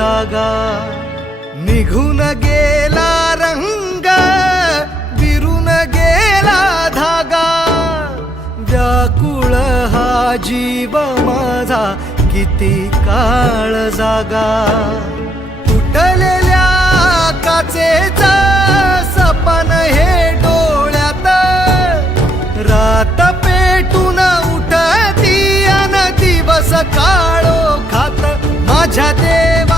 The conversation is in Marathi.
जागा निघून गेला रंग विरून गेला धागा व्याकुळ हा जीव माझा किती काळ जागा तुटलेल्या काचेचा सपन हे डोळ्यात रात पेटून उठती अन दिवस काळो खात माझ्या देव